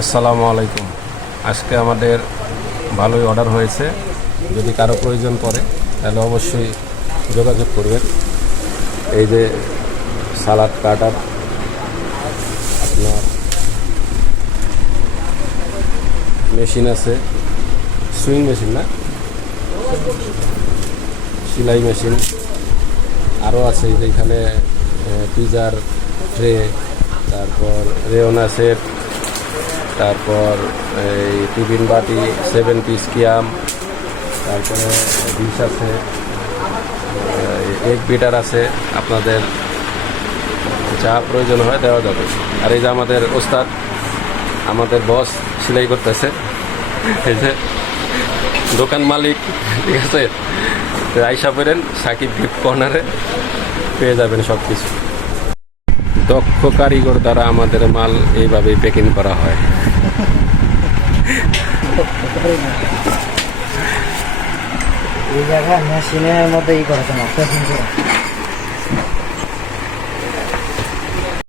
আসসালামু আলাইকুম। আজকে আমাদের ভালোই অর্ডার হয়েছে। যদি কারও প্রয়োজন পড়ে, তাহলে অবশ্যই যোগাযোগ করবেন। এই যে সালাদ কাটার আপনার মেশিন আছে। সুইং মেশিন না? সেলাই মেশিন। আরও আছে, এই যে পিজার ট্রে, তারপর রেওনা সেট তারপর এই টিফিন বাটি সেভেন পিস কিয়াম, তারপরে ডিশ আছে এক বিটার আছে, আপনাদের যা প্রয়োজন হয় দেওয়া যাবে। আর এই যে আমাদের ওস্তাদ, আমাদের বস সেলাই করতেছে। এই যে দোকান মালিক, ঠিক আছে? আইসা পেরেন সাকিব গিফট কর্নারে পেয়ে যাবেন সব কিছু দক্ষ কারিগর দ্বারা আমাদের মাল এইভাবে প্যাকিং করা হয়। এই মেশিনের